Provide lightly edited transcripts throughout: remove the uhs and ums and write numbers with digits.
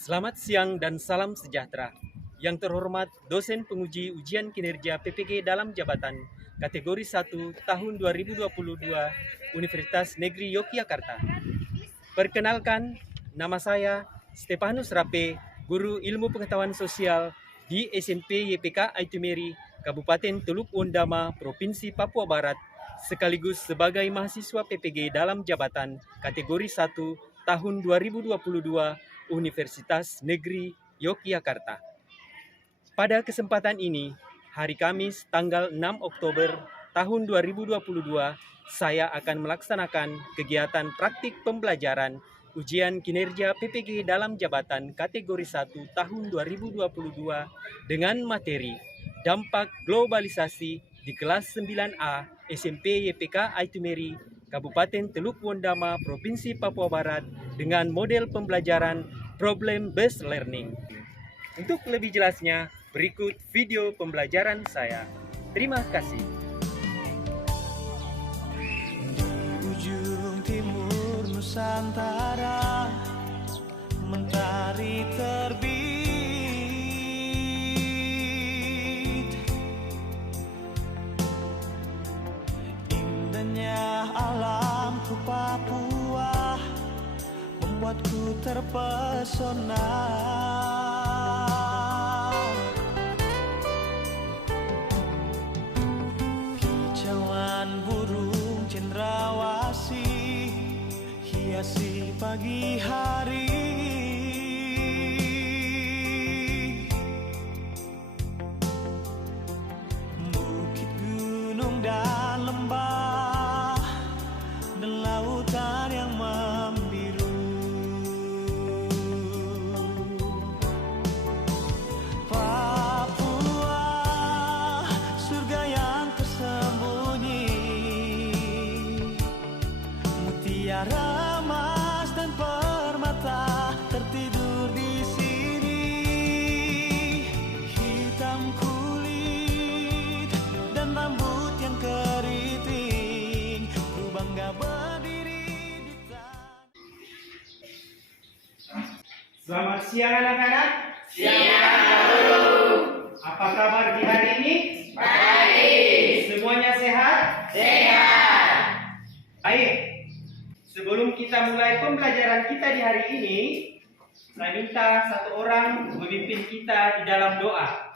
Selamat siang dan salam sejahtera. Yang terhormat dosen penguji ujian kinerja PPG dalam jabatan kategori 1 tahun 2022 Universitas Negeri Yogyakarta. Perkenalkan, nama saya Stefanus Rape, guru ilmu pengetahuan sosial di SMP YPK Aitumeri, Kabupaten Teluk Wondama, Provinsi Papua Barat, sekaligus sebagai mahasiswa PPG dalam jabatan kategori 1 tahun 2022 Universitas Negeri Yogyakarta. Pada kesempatan ini, hari Kamis tanggal 6 Oktober tahun 2022, saya akan melaksanakan kegiatan praktik pembelajaran ujian kinerja PPG dalam jabatan kategori 1 tahun 2022 dengan materi dampak globalisasi di kelas 9A SMP YPK Aitumeri, Kabupaten Teluk Wondama, Provinsi Papua Barat dengan model pembelajaran Problem Based Learning. Untuk lebih jelasnya, berikut video pembelajaran saya. Terima kasih. Ujung timur Nusantara, mentari terbit. Indahnya alamku Papua membuatku terpesona. Kicauan burung cendrawasih hiasi pagi hari. Bukit, gunung, dan lembah, dan lautan yang membiru. Papua, surga yang tersembunyi, mutiara emas dan permata tertidur di sini. Hitam kulit dan rambut yang keriting, ku bangga berdiri di tanah. Selamat siang anak-anak. Siang, Guru. Apa kabar di hari ini? Baik. Semuanya sehat? Sehat. Baik. Sebelum kita mulai pembelajaran kita di hari ini, saya minta satu orang memimpin kita di dalam doa.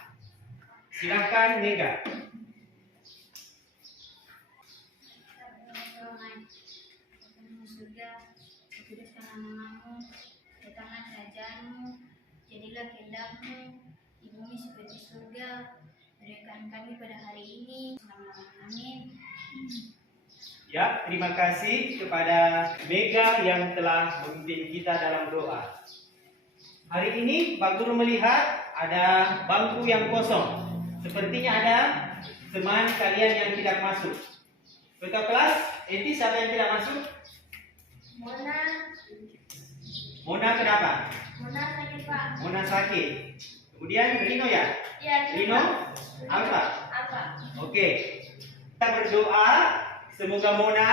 Silakan Mega. Surga, kuduskan namamu, datanglah kerajaanmu, jadilah kehendakmu di bumi seperti surga. Berikan kami pada hari ini, amin. Ya, terima kasih kepada Mega yang telah memimpin kita dalam doa. Hari ini Pak Guru melihat ada bangku yang kosong. Sepertinya ada teman kalian yang tidak masuk. Ketua kelas, Eti siapa yang tidak masuk? Mona kenapa? Mona sakit, Pak. Mona sakit. Kemudian Rino ya? Iya, Rino? Apa? Oke. Kita berdoa semoga Mona,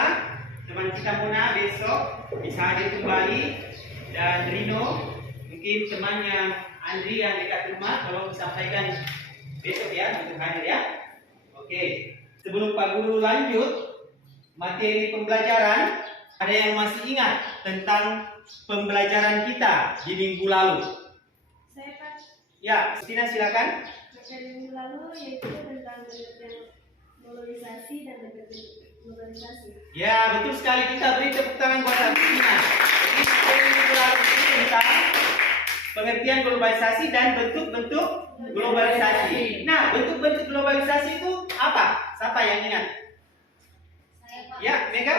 teman kita Mona besok bisa hadir kembali, dan Rino mungkin temannya Andri yang dekat rumah tolong disampaikan besok ya untuk hadir ya. Oke. Sebelum Pak Guru lanjut materi pembelajaran, ada yang masih ingat tentang pembelajaran kita di minggu lalu? Saya Pak, Ya, Stina silakan. materi minggu lalu yaitu tentang globalisasi dan globalisasi. Ya, betul sekali. Kita beri tepuk tangan buat Stina. Jadi materi minggu lalu ini tentang pengertian globalisasi dan bentuk-bentuk globalisasi. Nah, bentuk-bentuk globalisasi itu apa? Siapa yang ingat? Saya, Pak. Ya, Mega?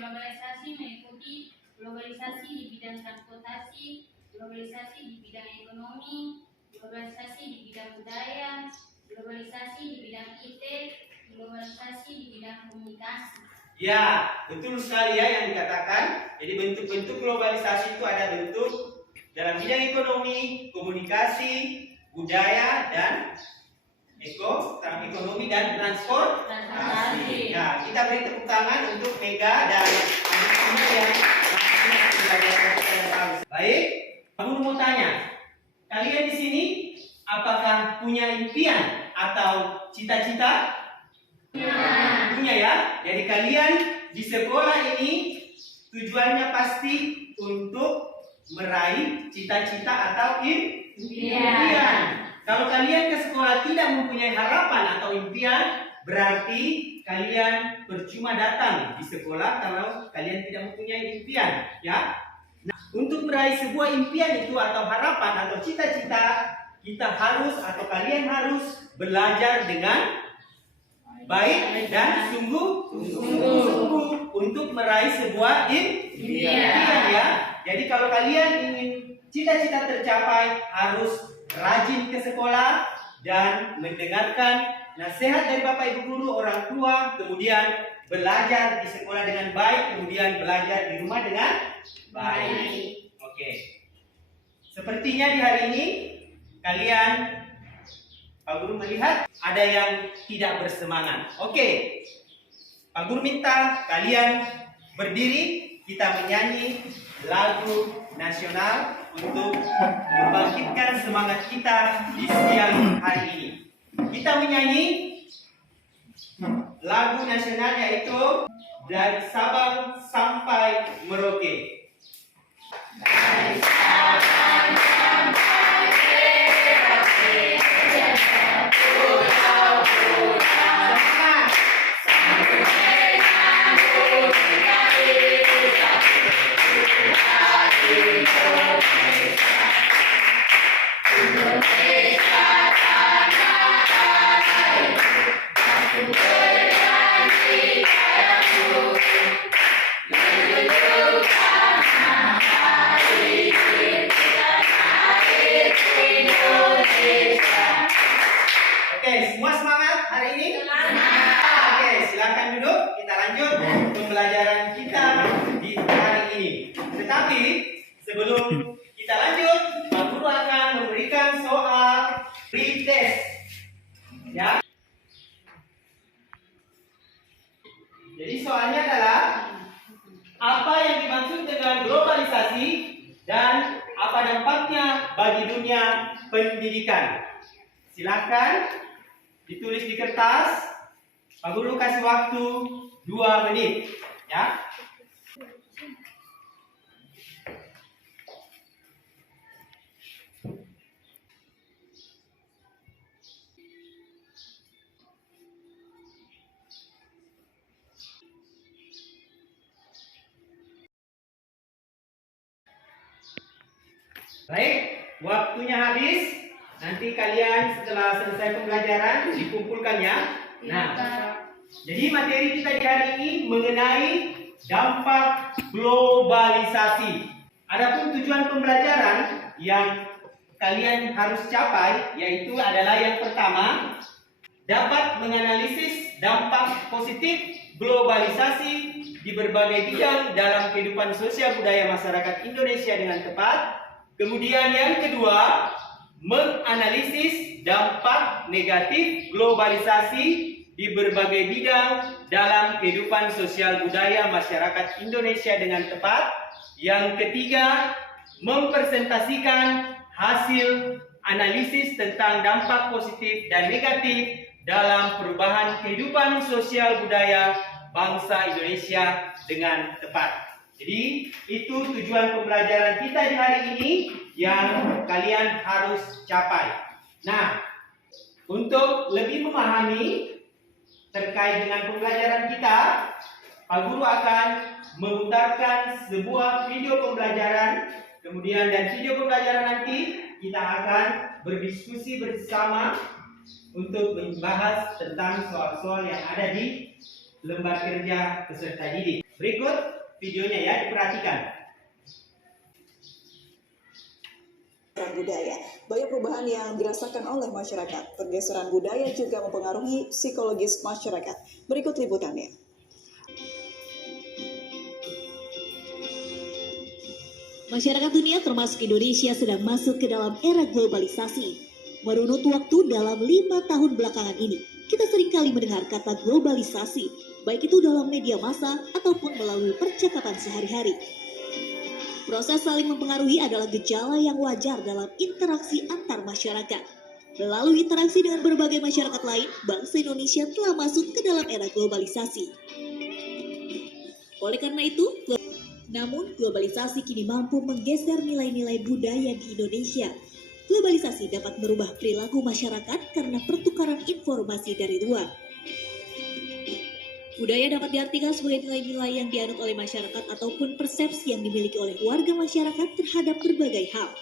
Globalisasi meliputi globalisasi di bidang transportasi, globalisasi di bidang ekonomi, globalisasi di bidang budaya, globalisasi di bidang IT, globalisasi di bidang komunikasi. Ya, betul sekali ya yang dikatakan. Jadi bentuk-bentuk globalisasi itu ada bentuk dalam bidang ekonomi, komunikasi, budaya, dan ekonomi dan transportasi. Nah, kita beri tepuk tangan untuk Mega dan anak-anak yang masih belajar Aku mau tanya, kalian di sini apakah punya impian atau cita-cita? Punya ya. Jadi kalian di sekolah ini tujuannya pasti untuk meraih cita-cita atau impian. Kalau kalian ke sekolah tidak mempunyai harapan atau impian, berarti kalian percuma datang di sekolah kalau kalian tidak mempunyai impian, ya. Nah, untuk meraih sebuah impian itu atau harapan atau cita-cita, kita harus atau kalian harus belajar dengan baik dan sungguh-sungguh untuk meraih sebuah impian, ya. Jadi kalau kalian ingin cita-cita tercapai, harus rajin ke sekolah dan mendengarkan nasihat dari Bapak Ibu guru, orang tua, kemudian belajar di sekolah dengan baik, kemudian belajar di rumah dengan baik. Oke. Sepertinya di hari ini kalian, Pak Guru melihat ada yang tidak bersemangat. Oke. Pak Guru minta kalian berdiri, kita menyanyi lagu nasional untuk membangkitkan semangat kita di siang hari ini. Kita menyanyi lagu nasional yaitu Dari Sabang Sampai Merauke. Dari Sabang sampai Merauke, pulau-pulau sampai nyambung dari Indonesia tanah air, aku berjanji padamu, menunjukkan hari tanah air Indonesia. Oke, semua semangat hari ini? Oke, silakan duduk. Kita lanjut pembelajaran kita di hari ini. Tetapi sebelum kita lanjut, Pak Guru akan memberikan soal pretest, ya. Jadi soalnya adalah apa yang dimaksud dengan globalisasi dan apa dampaknya bagi dunia pendidikan. Silakan ditulis di kertas. Pak Guru kasih waktu 2 menit, ya. Baik, waktunya habis. Nanti kalian setelah selesai pembelajaran dikumpulkan ya. Nah, jadi materi kita di hari ini mengenai dampak globalisasi. Adapun tujuan pembelajaran yang kalian harus capai yaitu adalah yang pertama, dapat menganalisis dampak positif globalisasi di berbagai bidang dalam kehidupan sosial budaya masyarakat Indonesia dengan tepat. Kemudian yang kedua, menganalisis dampak negatif globalisasi di berbagai bidang dalam kehidupan sosial budaya masyarakat Indonesia dengan tepat. Yang ketiga, mempresentasikan hasil analisis tentang dampak positif dan negatif dalam perubahan kehidupan sosial budaya bangsa Indonesia dengan tepat. Jadi itu tujuan pembelajaran kita di hari ini yang kalian harus capai. Nah, untuk lebih memahami terkait dengan pembelajaran kita, Pak Guru akan memutarkan sebuah video pembelajaran. Kemudian dari video pembelajaran nanti kita akan berdiskusi bersama untuk membahas tentang soal-soal yang ada di lembar kerja peserta didik. Berikut videonya ya, diperhatikan. Budaya, banyak perubahan yang dirasakan oleh masyarakat. Pergeseran budaya juga mempengaruhi psikologis masyarakat. Berikut liputannya. Masyarakat dunia termasuk Indonesia sedang masuk ke dalam era globalisasi. Merunut waktu dalam 5 tahun belakangan ini, kita seringkali mendengar kata globalisasi, baik itu dalam media massa ataupun melalui percakapan sehari-hari. Proses saling mempengaruhi adalah gejala yang wajar dalam interaksi antar masyarakat. Melalui interaksi dengan berbagai masyarakat lain, bangsa Indonesia telah masuk ke dalam era globalisasi. Oleh karena itu, namun globalisasi kini mampu menggeser nilai-nilai budaya di Indonesia. Globalisasi dapat merubah perilaku masyarakat karena pertukaran informasi dari luar. Budaya dapat diartikan sebagai nilai-nilai yang dianut oleh masyarakat ataupun persepsi yang dimiliki oleh warga masyarakat terhadap berbagai hal.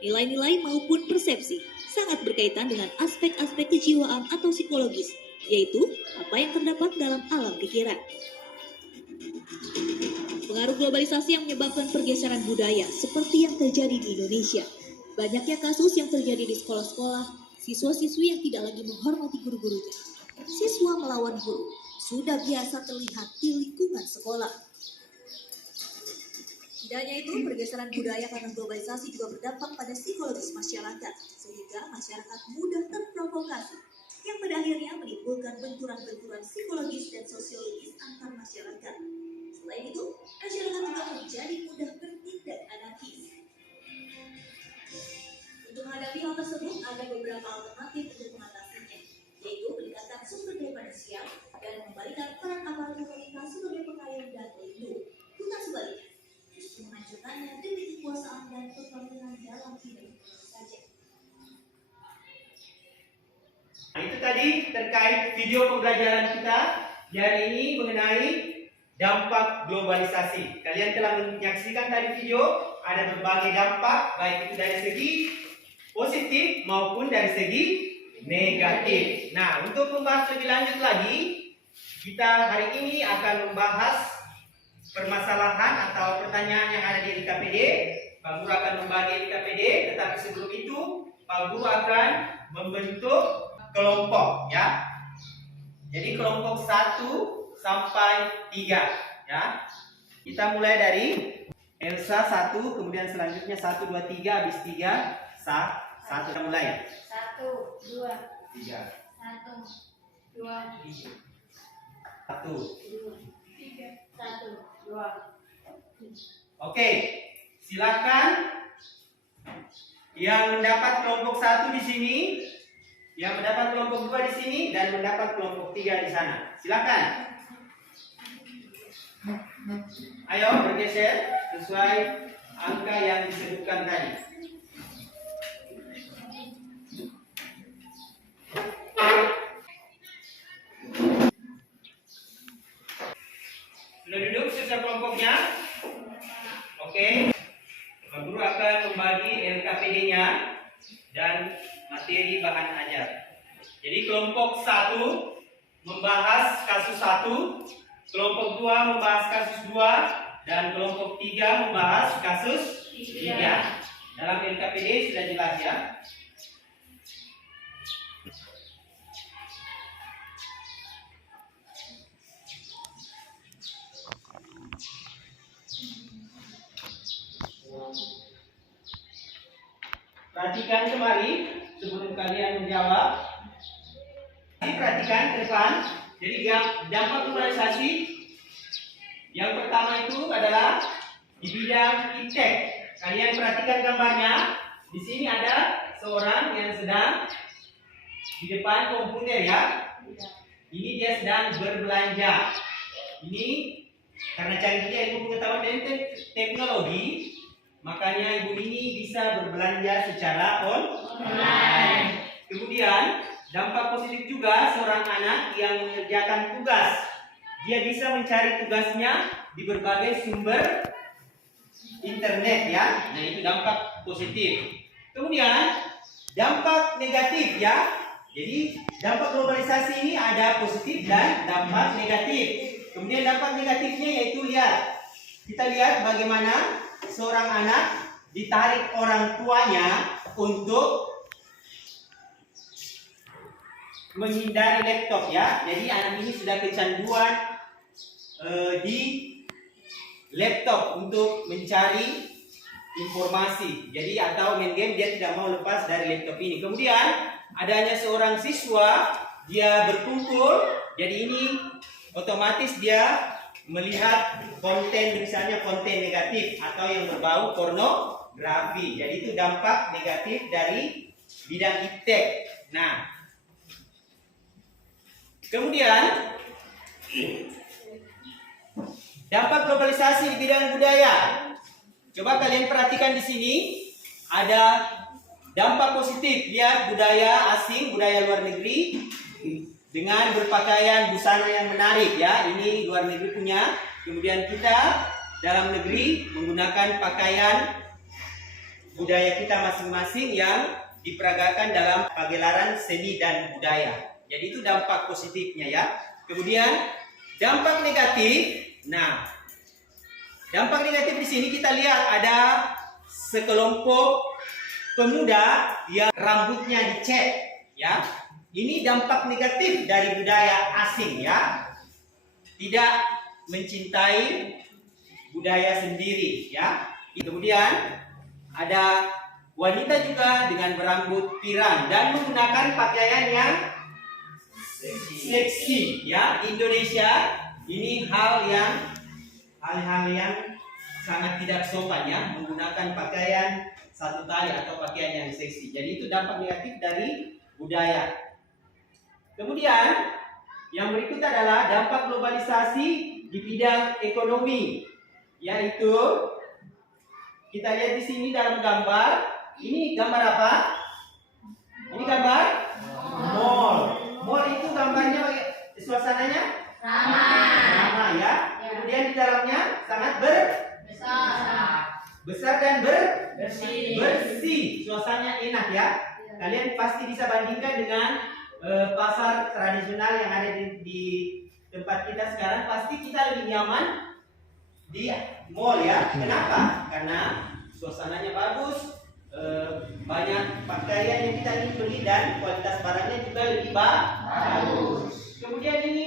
Nilai-nilai maupun persepsi sangat berkaitan dengan aspek-aspek kejiwaan atau psikologis, yaitu apa yang terdapat dalam alam pikiran. Pengaruh globalisasi yang menyebabkan pergeseran budaya seperti yang terjadi di Indonesia. Banyaknya kasus yang terjadi di sekolah-sekolah, siswa-siswi yang tidak lagi menghormati guru-gurunya. Siswa melawan guru sudah biasa terlihat di lingkungan sekolah. Tidak hanya itu, pergeseran budaya karena globalisasi juga berdampak pada psikologis masyarakat, sehingga masyarakat mudah terprovokasi, yang pada akhirnya menimbulkan benturan-benturan psikologis dan sosiologis antar masyarakat. Selain itu, masyarakat juga menjadi mudah bertindak anarkis. Untuk menghadapi hal tersebut, ada beberapa alternatif untuk mengatasinya, yaitu meningkatkan sumber daya manusia dan mengembalikan peran aparat pemerintah sebagai pengayom dan pelindung, bukan sebaliknya, justru menghancurkannya demi kekuasaan dan pembangunan dalam bidang saja. Nah, itu tadi terkait video pembelajaran kita hari ini mengenai dampak globalisasi. Kalian telah menyaksikan tadi video, ada berbagai dampak, baik itu dari segi positif maupun dari segi negatif. Nah, untuk membahas lebih lanjut lagi, kita hari ini akan membahas permasalahan atau pertanyaan yang ada di LKPD. Pak Guru akan membagi LKPD, tetapi sebelum itu Pak Guru akan membentuk kelompok, ya. Jadi kelompok 1 sampai 3, ya. Kita mulai dari Elsa 1, kemudian selanjutnya 1, 2, 3, habis 3, 1. Kita mulai. 1, 2, 3, 1, 2, 1. 1, 2. Oke, silakan yang mendapat kelompok 1 di sini, yang mendapat kelompok 2 di sini, dan mendapat kelompok 3 di sana. Silakan. Ayo bergeser sesuai angka yang disebutkan tadi. Sudah duduk sesuai kelompoknya? Oke. Pak Guru akan membagi LKPD-nya dan materi bahan ajar. Jadi kelompok 1 membahas kasus 1, kelompok 2 membahas kasus 2, dan kelompok 3 membahas kasus 3. Dalam LKPD sudah jelas, ya. Perhatikan kembali sebelum kalian menjawab. Perhatikan ke depan. Jadi dampak globalisasi yang pertama itu adalah di bidang iptek. Kalian perhatikan gambarnya. Di sini ada seorang yang sedang di depan komputer, ya. Ini dia sedang berbelanja. Ini karena canggihnya ilmu pengetahuan dan teknologi, makanya ibu ini bisa berbelanja secara online. Kemudian dampak positif juga seorang anak yang mengerjakan tugas. Dia bisa mencari tugasnya di berbagai sumber internet, ya. Nah, itu dampak positif. Kemudian dampak negatif, ya. Jadi dampak globalisasi ini ada positif dan dampak negatif. Kemudian dampak negatifnya yaitu kita lihat bagaimana seorang anak ditarik orang tuanya untuk menghindari laptop, ya. Jadi anak ini sudah kecanduan di laptop untuk mencari informasi. Jadi atau main game, dia tidak mau lepas dari laptop ini. Kemudian adanya seorang siswa, dia berkumpul. Jadi ini otomatis dia melihat konten, misalnya konten negatif atau yang berbau pornografi. Jadi itu dampak negatif dari bidang iptek. Nah, kemudian dampak globalisasi di bidang budaya. Coba kalian perhatikan di sini ada dampak positif. Lihat budaya asing, budaya luar negeri dengan berpakaian busana yang menarik ya. Ini luar negeri punya. Kemudian kita dalam negeri menggunakan pakaian budaya kita masing-masing yang diperagakan dalam pagelaran seni dan budaya. Jadi itu dampak positifnya ya. Kemudian dampak negatif. Nah, dampak negatif di sini kita lihat ada sekelompok pemuda yang rambutnya dicat ya. Ini dampak negatif dari budaya asing ya. Tidak mencintai budaya sendiri ya. Kemudian ada wanita juga dengan berambut pirang dan menggunakan pakaian yang seksi ya. Indonesia ini hal-hal yang sangat tidak sopan ya, menggunakan pakaian satu tali atau pakaian yang seksi. Jadi itu dampak negatif dari budaya. Kemudian yang berikut adalah dampak globalisasi di bidang ekonomi, yaitu kita lihat di sini dalam gambar. Ini gambar apa? Ini gambar mall. Mall itu gambarnya suasananya sama ya. Kemudian di dalamnya sangat besar dan bersih. Suasananya enak ya. Kalian pasti bisa bandingkan dengan pasar tradisional yang ada di tempat kita sekarang. Pasti kita lebih nyaman di mall ya. Kenapa? Karena suasananya bagus, banyak pakaian yang kita ingin beli dan kualitas barangnya juga lebih bagus. Kemudian ini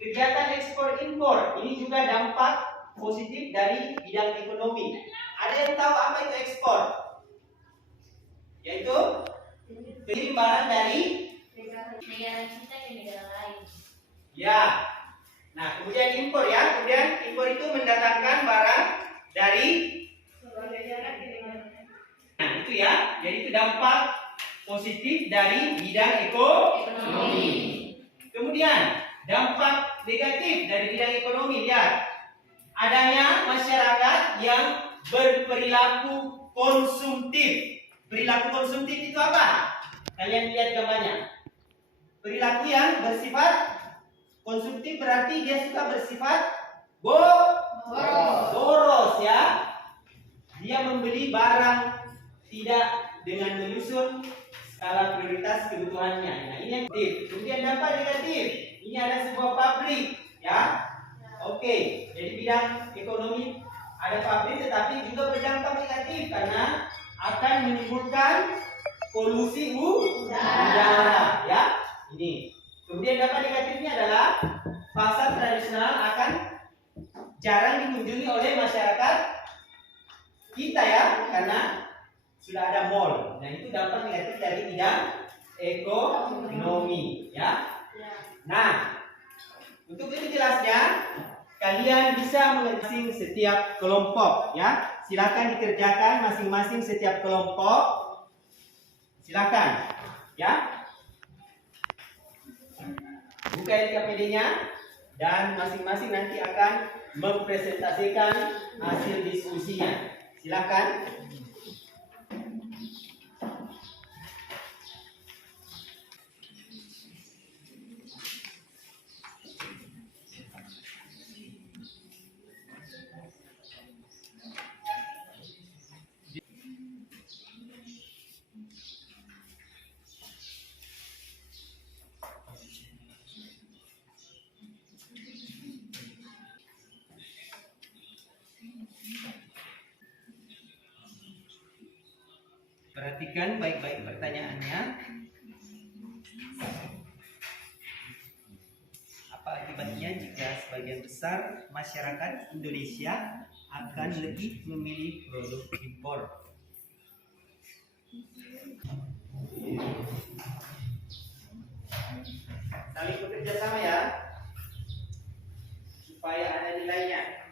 kegiatan ekspor impor. Ini juga dampak positif dari bidang ekonomi. Ada yang tahu apa itu ekspor? Yaitu kirim barang dari negara kita ke negara lain. ya. Nah, kemudian impor ya. Kemudian impor itu mendatangkan barang dari nah, itu ya. Jadi itu dampak positif dari bidang ekonomi. Kemudian dampak negatif dari bidang ekonomi, lihat. Adanya masyarakat yang berperilaku konsumtif. Perilaku konsumtif itu apa? Kalian lihat gambarnya. Perilaku yang bersifat konsumtif berarti dia suka bersifat boros ya. Dia membeli barang tidak dengan menyusun skala prioritas kebutuhannya. Nah, ini yang negatif. Kemudian dampak negatif. Ini ada sebuah pabrik ya. Oke, jadi bidang ekonomi ada pabrik tetapi juga berdampak negatif karena akan menimbulkan polusi udara ya. Ini. Kemudian dampak negatifnya adalah pasar tradisional akan jarang dikunjungi oleh masyarakat kita ya, karena sudah ada mall. Nah, itu dampak negatif dari bidang ekonomi ya. Nah, untuk lebih jelasnya kalian bisa mengerti setiap kelompok ya. Silakan dikerjakan masing-masing setiap kelompok. Silakan ya. Buka LKPD-nya dan masing-masing nanti akan mempresentasikan hasil diskusinya. Silakan. Perhatikan baik-baik pertanyaannya. Apa akibatnya jika sebagian besar masyarakat Indonesia akan lebih memilih produk impor? Saling bekerja sama ya, supaya ada nilainya.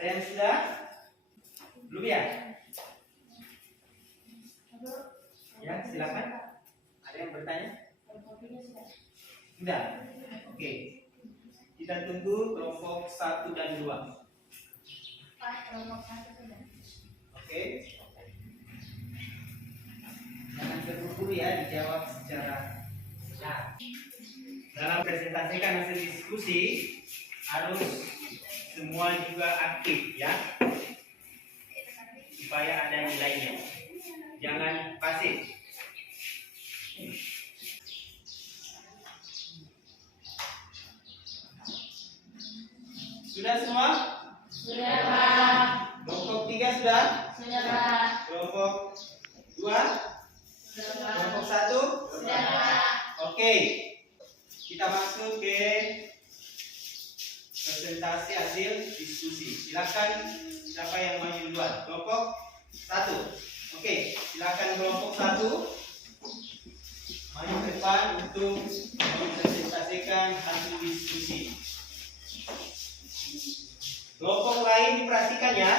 Ada yang sudah? Belum ya? Ya, silakan. Ada yang bertanya? Sudah? Oke. Kita tunggu kelompok 1 dan 2. Oke. Jangan terburu-buru ya, dijawab secara benar. Dalam presentasikan hasil diskusi harus semua juga aktif ya, supaya ada nilainya. Jangan pasif. Sudah semua? Sudah, Pak. Kelompok 3 sudah? Sudah, Pak. Kelompok 2? Sudah, Pak. Kelompok 1? Sudah, Pak. Oke. Kita masuk ke presentasi hasil diskusi. Silakan siapa yang maju duluan? Kelompok 1. Oke, silakan kelompok 1 maju ke depan untuk mempresentasikan hasil diskusi. Kelompok lain diperhatikan ya.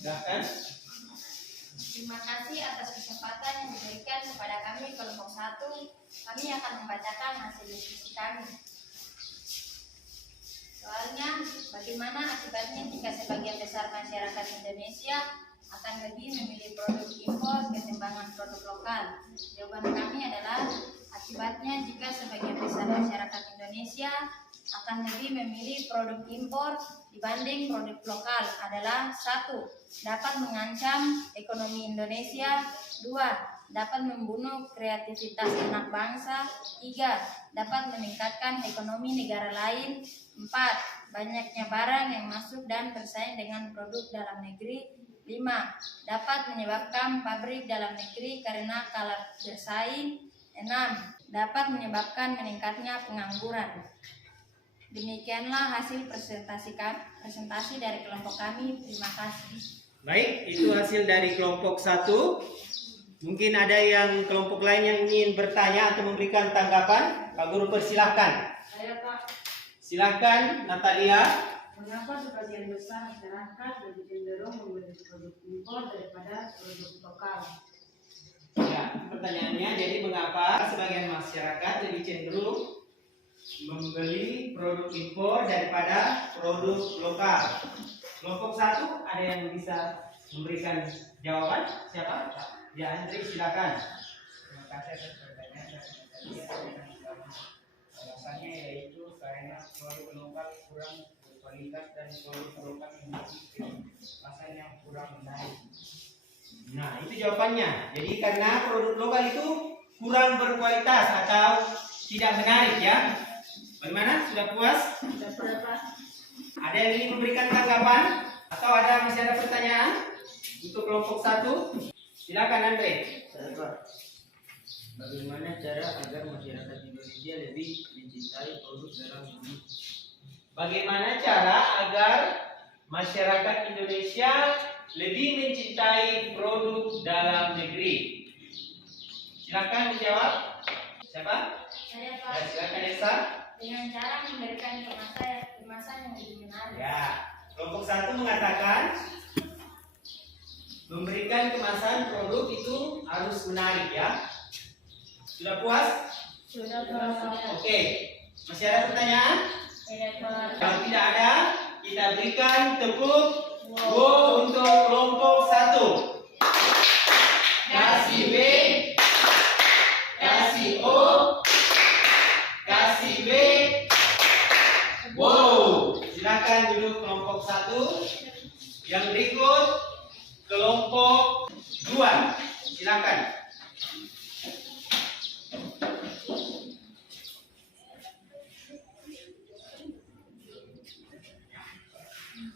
Silakan. Terima kasih atas kesempatan yang diberikan kepada kami kelompok 1. Kami akan membacakan hasil diskusi kami. Soalnya, bagaimana akibatnya jika sebagian besar masyarakat Indonesia akan lebih memilih produk impor ketimbang produk lokal? Jawaban kami adalah akibatnya jika sebagian besar masyarakat Indonesia akan lebih memilih produk impor dibanding produk lokal adalah 1. Dapat mengancam ekonomi Indonesia. 2. Dapat membunuh kreativitas anak bangsa. 3. Dapat meningkatkan ekonomi negara lain. 4. Banyaknya barang yang masuk dan bersaing dengan produk dalam negeri. 5. Dapat menyebabkan pabrik dalam negeri karena kalah bersaing. 6. Dapat menyebabkan meningkatnya pengangguran. Demikianlah hasil presentasi dari kelompok kami. Terima kasih. Baik, itu hasil dari kelompok 1. Mungkin ada yang kelompok lain yang ingin bertanya atau memberikan tanggapan. Pak Guru persilahkan. Saya Pak, Silakan Natalia. mengapa sebagian besar masyarakat lebih cenderung membeli produk impor daripada produk lokal? Ya, pertanyaannya, jadi mengapa sebagian masyarakat lebih cenderung membeli produk impor daripada produk lokal? Kelompok 1 ada yang bisa memberikan jawaban? Siapa? Ya, Andri, silakan. Terima kasih atas pertanyaan. Alasannya yaitu karena produk lokal kurang berkualitas dan produk lokal memiliki kemasan yang kurang menarik. Nah, itu jawabannya. Jadi karena produk lokal itu kurang berkualitas atau tidak menarik ya. Bagaimana? Sudah puas? Sudah berapa? Ada yang ingin memberikan tanggapan? Atau masih ada pertanyaan? Untuk kelompok 1? Silakan Andre. Saya Pak, bagaimana cara agar masyarakat Indonesia lebih mencintai produk dalam negeri? Bagaimana cara agar masyarakat Indonesia lebih mencintai produk dalam negeri? Silakan menjawab. Siapa? Saya Ya, Pak, silakan Esa. dengan cara memberikan kemasan yang lebih menarik. Ya, kelompok 1 mengatakan memberikan kemasan produk itu harus menarik ya. Sudah puas? Sudah berapa? Oke. Masih ada pertanyaan? Saya Pak. Kalau tidak ada, kita berikan tepuk wow untuk kelompok 1. Kasih B, kasih O, kasih B. Wow. Silakan duduk kelompok 1. Yang berikut kelompok 2. Silakan.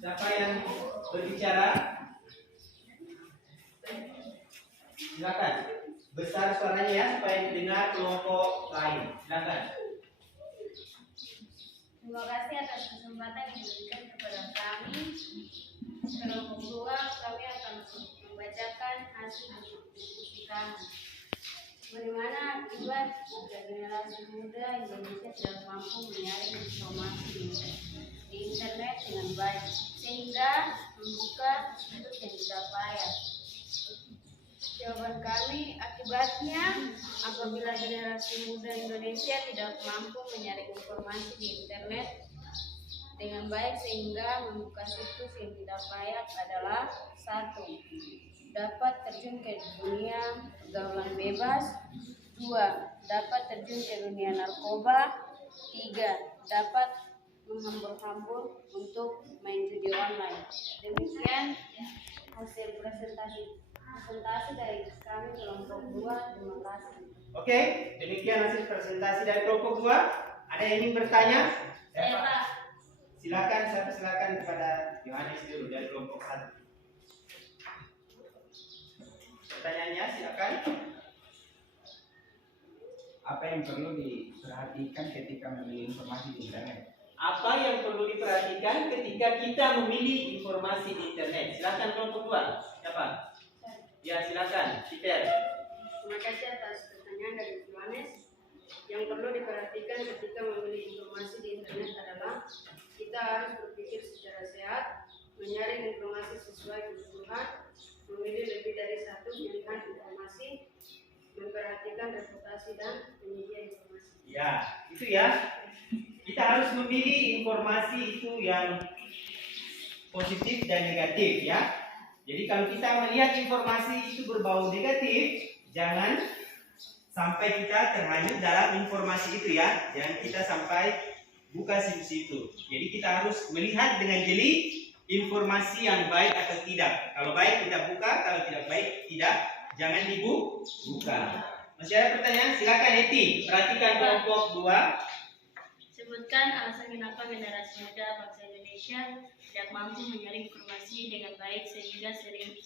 Siapa yang berbicara? Silakan. Besar suaranya ya supaya didengar kelompok lain. Silakan. Terima kasih atas kesempatan yang diberikan kepada kami. Kelompok 2 kami akan membacakan hasil diskusi kami. Bagaimana akibat jika generasi muda Indonesia tidak mampu menyaring informasi di internet dengan baik sehingga membuka situs yang tidak layak? Jawaban kami, akibatnya apabila generasi muda Indonesia tidak mampu menyaring informasi di internet dengan baik sehingga membuka situs yang tidak layak adalah 1. Dapat terjun ke dunia pergaulan bebas. 2. Dapat terjun ke dunia narkoba. 3. Dapat menghambur-hambur untuk main judi online. Demikian hasil presentasi dari kami kelompok 2. Terima kasih. Oke, demikian hasil presentasi dari kelompok 2. Ada yang ingin bertanya? Saya Pak. Silakan kepada Yohanes dulu dari kelompok 1. Pertanyaannya silakan. Apa yang perlu diperhatikan ketika memilih informasi di internet? Apa yang perlu diperhatikan ketika kita memilih informasi di internet? Silakan kelompok 2. Siapa? Ya, silakan. Peter. Terima kasih atas pertanyaan dari Yohanes. Yang perlu diperhatikan ketika memilih informasi di internet adalah kita harus berpikir secara sehat, menyaring informasi sesuai kebutuhan, memilih lebih dari satu pilihan informasi, memperhatikan reputasi dan penyedia informasi. Ya, itu ya. Kita harus memilih informasi itu yang positif dan negatif ya. Jadi kalau kita melihat informasi itu berbau negatif, jangan sampai kita terhanyut dalam informasi itu ya. Jangan kita sampai buka situs itu. Jadi kita harus melihat dengan jeli informasi yang baik atau tidak. Kalau baik kita buka, kalau tidak baik tidak. Jangan dibuka. Masih ada pertanyaan? Silakan Eti. Perhatikan kelompok 2. Sebutkan alasan kenapa generasi muda bangsa Indonesia tidak mampu menyaring informasi dengan baik sehingga sering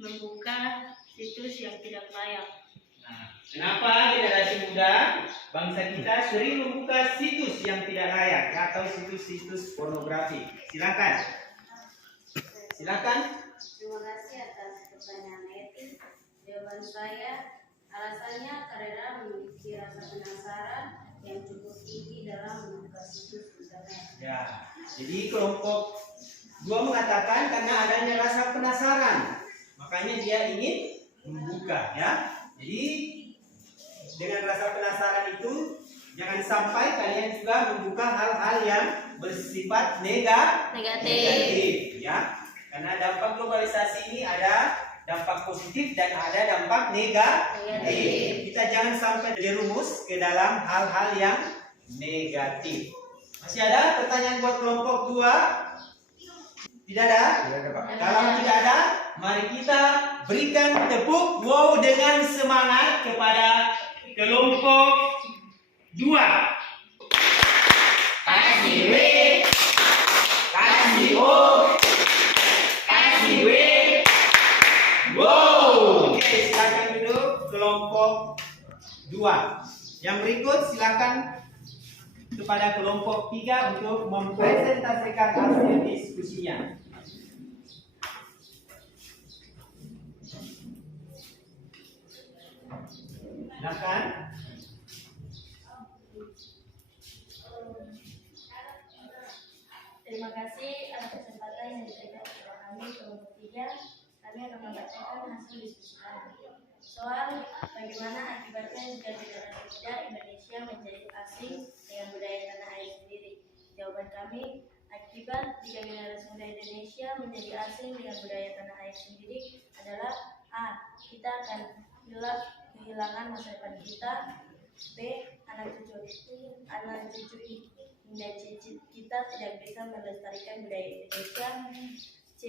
membuka situs yang tidak layak. Nah, kenapa generasi muda bangsa kita sering membuka situs yang tidak layak atau situs-situs pornografi? Silakan. Terima kasih atas pertanyaan Eti. Jawaban saya, alasannya karena memiliki rasa penasaran yang cukup tinggi dalam membuka situs internet. Ya, jadi kelompok 2 mengatakan karena adanya rasa penasaran, makanya dia ingin membuka ya. Jadi dengan rasa penasaran itu jangan sampai kalian juga membuka hal-hal yang bersifat negatif ya. Karena dampak globalisasi ini ada dampak positif dan ada dampak negatif. Kita jangan sampai terjerumus ke dalam hal-hal yang negatif. Masih ada pertanyaan buat kelompok 2? Tidak ada? Kalau tidak ada, mari kita berikan tepuk wow dengan semangat kepada kelompok 2. Kasih W, kasih O, kasih W. Wow. Oke, silakan duduk kelompok 2. Yang berikut silakan kepada kelompok 3 untuk mempresentasikan hasil diskusinya. Silakan. Terima kasih atas kesempatan yang diberikan kepada kami kelompok 3. Kami akan membacakan hasil diskusi kami. Soal bagaimana akibatnya jika generasi muda Indonesia menjadi asing dengan budaya tanah air sendiri. Jawaban kami, akibat jika generasi muda Indonesia menjadi asing dengan budaya tanah air sendiri adalah A. Kita akan kehilangan masa depan kita. B. Anak cucu hingga cicit kita tidak bisa melestarikan budaya Indonesia. C.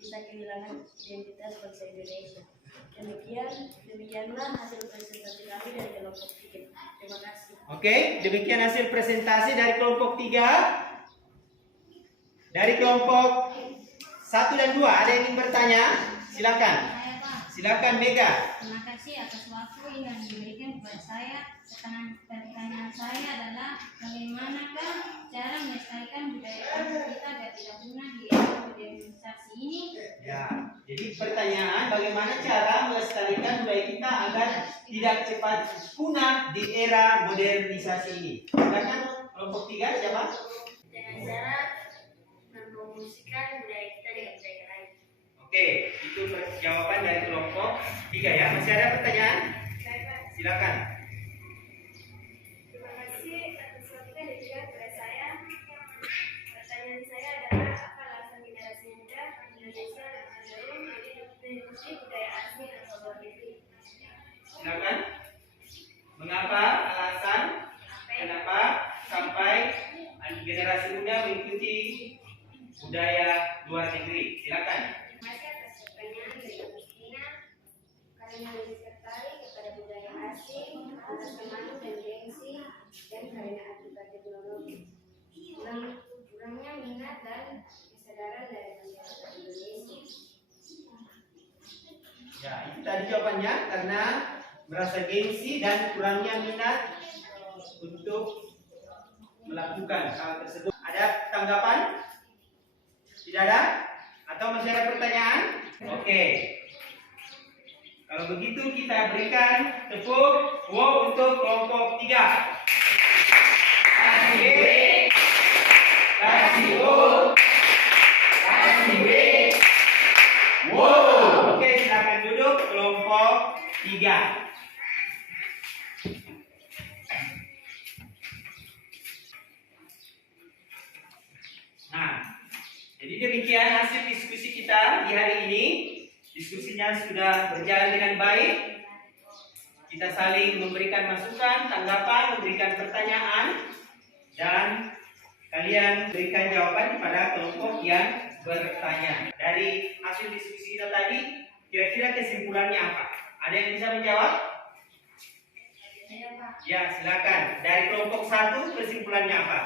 Bisa kehilangan identitas bangsa Indonesia. Demikianlah hasil presentasi kami dari kelompok 3. Terima kasih. Oke, demikian hasil presentasi dari kelompok 3. Dari kelompok 1 dan 2 ada yang ingin bertanya? Silakan. Saya Pak. Silakan Mega. Terima kasih atas waktu yang diberikan kepada saya. Pertanyaan saya adalah bagaimanakah cara melestarikan budaya kampung kita agar tidak punah di era modernisasi ini? Ya, jadi pertanyaan bagaimana cara melestarikan budaya kita agar tidak cepat punah di era modernisasi ini. Silakan kelompok 3 siapa? Dengan cara mempromosikan budaya kita dengan budaya lain. Oke, itu jawaban dari kelompok 3 ya. Masih ada pertanyaan? Silakan. Terima kasih atas waktu yang diberikan kepada saya. Pertanyaan saya adalah apa alasan generasi muda Indonesia cenderung mengikuti budaya asing atau luar negeri? Silakan. Mengapa alasan kenapa sampai generasi muda mengikuti budaya luar negeri? Silakan. Terima kasih atas pertanyaan dari Agustina. Karena lebih tertarik kepada budaya asing, alasan malu dan gengsi, dan karena akibat teknologi. Kurangnya minat dan kesadaran dari masyarakat Indonesia. Ya, itu tadi jawabannya karena merasa gengsi dan kurangnya minat untuk melakukan hal tersebut. Ada tanggapan? Tidak ada? Atau masih ada pertanyaan? Oke. Kalau begitu kita berikan tepuk wow untuk kelompok 3. Kasih B, kasih O, kasih B. Wow. Oke, silakan duduk kelompok 3. Nah, jadi demikian hasil diskusi kita di hari ini. Diskusinya sudah berjalan dengan baik. Kita saling memberikan masukan, tanggapan, memberikan pertanyaan, dan kalian berikan jawaban kepada kelompok yang bertanya. Dari hasil diskusi kita tadi, kira-kira kesimpulannya apa? Ada yang bisa menjawab? Ya, silakan. Dari kelompok 1, kesimpulannya apa?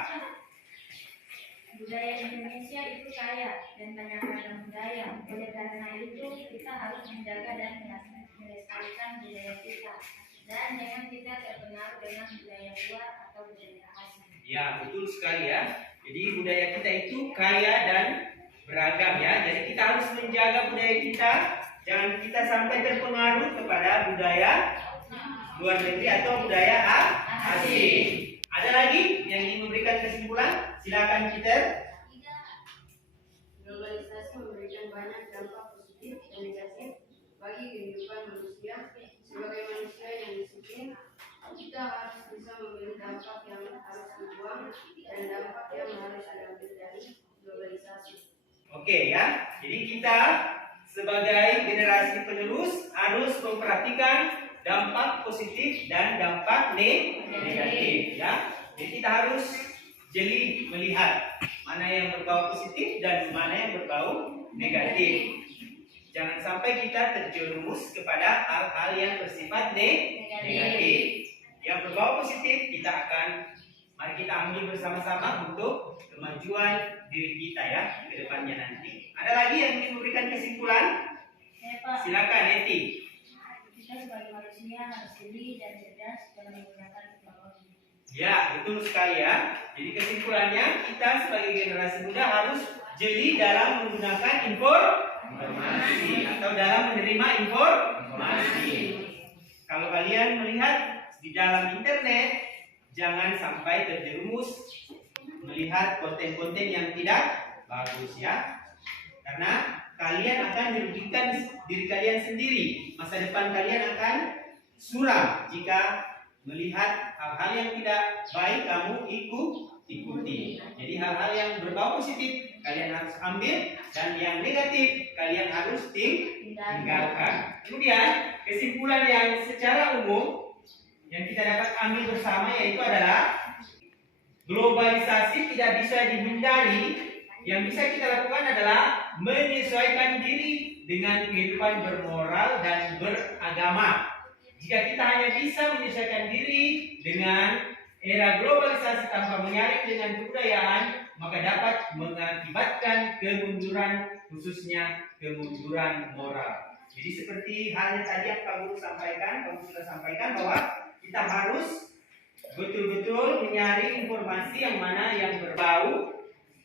Budaya Indonesia itu kaya dan banyak ragam budaya. Oleh karena itu kita harus menjaga dan melestarikan budaya kita dan jangan kita terpengaruh dengan budaya luar atau budaya asing. Ya, betul sekali ya. Jadi budaya kita itu kaya dan beragam ya. Jadi kita harus menjaga budaya kita, jangan kita sampai terpengaruh kepada budaya luar negeri atau budaya asing. Ada lagi yang ingin memberikan kesimpulan? Silakan Peter. Globalisasi memberikan banyak dampak positif dan negatif bagi kehidupan manusia. Sebagai manusia yang disiplin, kita harus bisa memilih dampak yang harus dibuang dan dampak yang harus diambil dari globalisasi. Oke ya, jadi kita sebagai generasi penerus harus memperhatikan dampak positif dan dampak negatif ya. Jadi kita harus jeli melihat mana yang berbau positif dan mana yang berbau negatif. Jangan sampai kita terjerumus kepada hal-hal yang bersifat negatif. Yang berbau positif mari kita ambil bersama-sama untuk kemajuan diri kita ya ke depannya nanti. Ada lagi yang ingin memberikan kesimpulan? Silakan Eti. Kita sebagai manusia harus jeli dan cerdas dalam menggunakan teknologi. Ya, betul sekali ya. Jadi kesimpulannya kita sebagai generasi muda harus jeli dalam menggunakan informasi atau dalam menerima informasi. Kalau kalian melihat di dalam internet, jangan sampai terjerumus melihat konten-konten yang tidak bagus ya. Karena kalian akan merugikan diri kalian sendiri. Masa depan kalian akan suram jika melihat hal-hal yang tidak baik kamu ikuti. Jadi hal-hal yang berbau positif kalian harus ambil dan yang negatif kalian harus tinggalkan. Kemudian kesimpulan yang secara umum yang kita dapat ambil bersama yaitu adalah globalisasi tidak bisa dihindari. Yang bisa kita lakukan adalah menyesuaikan diri dengan kehidupan bermoral dan beragama. Jika kita hanya bisa menyesuaikan diri dengan era globalisasi tanpa menyaring dengan kebudayaan, maka dapat mengakibatkan kemunduran, khususnya kemunduran moral. Jadi seperti halnya tadi yang Pak Guru sampaikan, Pak Guru sudah sampaikan bahwa kita harus betul-betul menyaring informasi yang mana yang berbau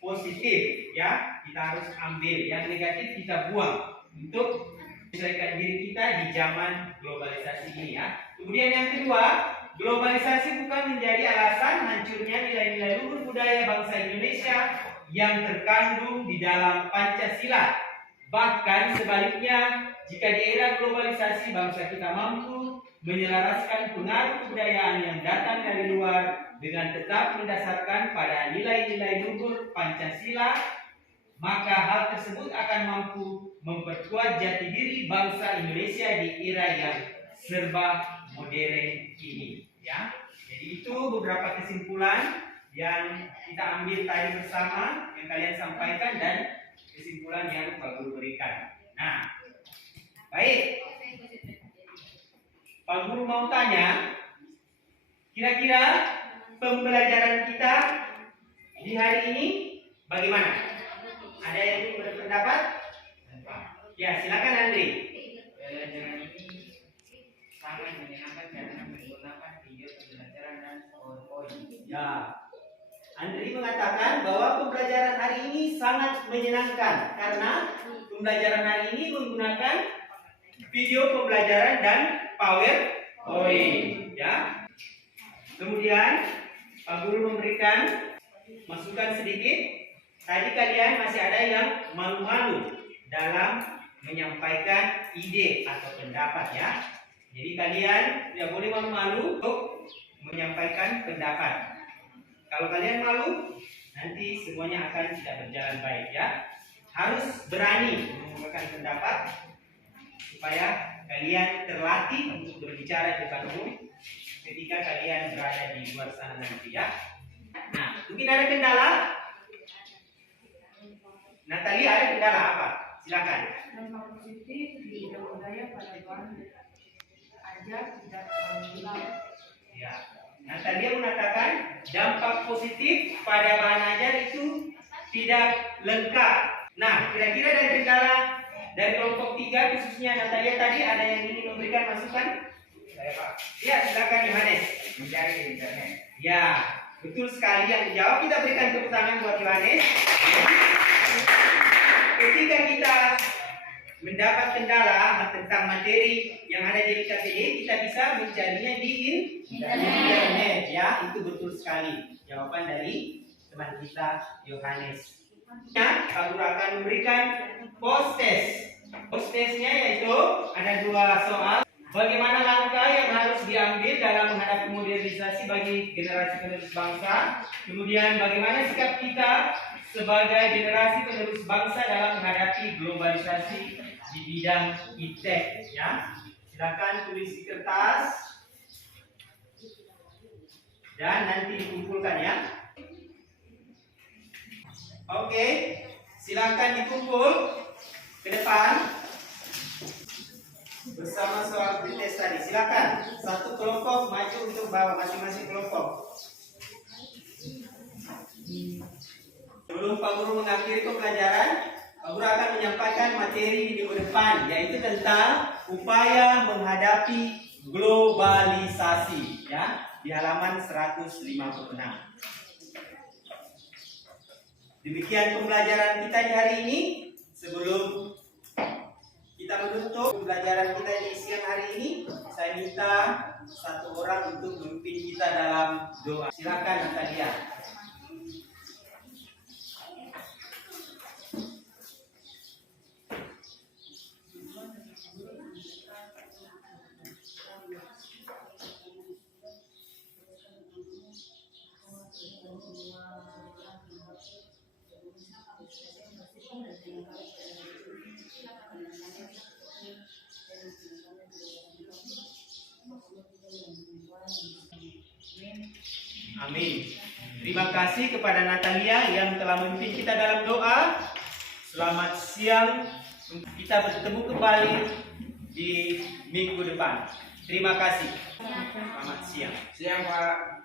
positif, ya kita harus ambil, yang negatif kita buang untuk menyesuaikan diri kita di zaman globalisasi ini, ya. Kemudian yang kedua, globalisasi bukan menjadi alasan hancurnya nilai-nilai luhur budaya bangsa Indonesia yang terkandung di dalam Pancasila. Bahkan sebaliknya, jika di era globalisasi bangsa kita mampu menyelaraskan pengaruh kebudayaan yang datang dari luar dengan tetap mendasarkan pada nilai-nilai luhur Pancasila, maka hal tersebut akan mampu memperkuat jati diri bangsa Indonesia di era yang serba modern ini, ya. Jadi itu beberapa kesimpulan yang kita ambil tadi bersama, yang kalian sampaikan, dan kesimpulan yang Pak Guru berikan. Nah, baik. Pak Guru mau tanya, kira-kira pembelajaran kita di hari ini bagaimana? Ada yang ingin berpendapat? Ya, silakan Andri. Pembelajaran ini sangat menyenangkan karena menggunakan video pembelajaran dan PowerPoint. Ya, Andri mengatakan bahwa pembelajaran hari ini sangat menyenangkan karena pembelajaran hari ini menggunakan video pembelajaran dan PowerPoint, ya. Kemudian Pak Guru memberikan masukan sedikit. Tadi kalian masih ada yang malu-malu dalam menyampaikan ide atau pendapat, ya. Jadi kalian tidak boleh malu-malu untuk menyampaikan pendapat. Kalau kalian malu, nanti semuanya akan tidak berjalan baik, ya. Harus berani mengungkapkan pendapat supaya kalian terlatih untuk berbicara di depan umum ketika kalian berada di luar sana nanti, ya. Nah, mungkin ada kendala. Natalia, ada kendala apa? Silakan. Dampak positif di bidang budaya pada bahan ajar tidak terlalu. Ya. Natalia mengatakan dampak positif pada bahan ajar itu tidak lengkap. Nah, kira-kira dari kendala dari kelompok 3 khususnya Natalia tadi ada yang ingin memberikan masukan? Saya Pak, Ya, silakan Yohanes. mencari di internet. Ya, betul sekali yang dijawab. Kita berikan tepuk tangan buat Yohanes. Ketika kita mendapat kendala tentang materi yang ada di KPD, kita bisa mencarinya di internet, ya. Itu betul sekali jawaban dari teman kita Yohanes. Ya, Pak Guru akan memberikan post test. Post testnya yaitu ada 2 soal. Bagaimana langkah yang harus diambil dalam menghadapi modernisasi bagi generasi penerus bangsa? Kemudian bagaimana sikap kita sebagai generasi penerus bangsa dalam menghadapi globalisasi di bidang iptek, ya. Silakan tulis di kertas dan nanti dikumpulkan, ya. Oke, silakan dikumpul ke depan bersama soal tes tadi. Silakan satu kelompok maju untuk bawa masing-masing kelompok. Sebelum Pak Guru mengakhiri pembelajaran, Pak Guru akan menyampaikan materi di minggu depan, yaitu tentang upaya menghadapi globalisasi, ya, di halaman 156. Demikian pembelajaran kita di hari ini. Sebelum kita menutup pembelajaran kita di siang hari ini, saya minta satu orang untuk memimpin kita dalam doa. Silakan Natalia. Amin. Terima kasih kepada Natalia yang telah memimpin kita dalam doa. Selamat siang. Kita bertemu kembali di minggu depan. Terima kasih. Selamat siang. Siang Pak.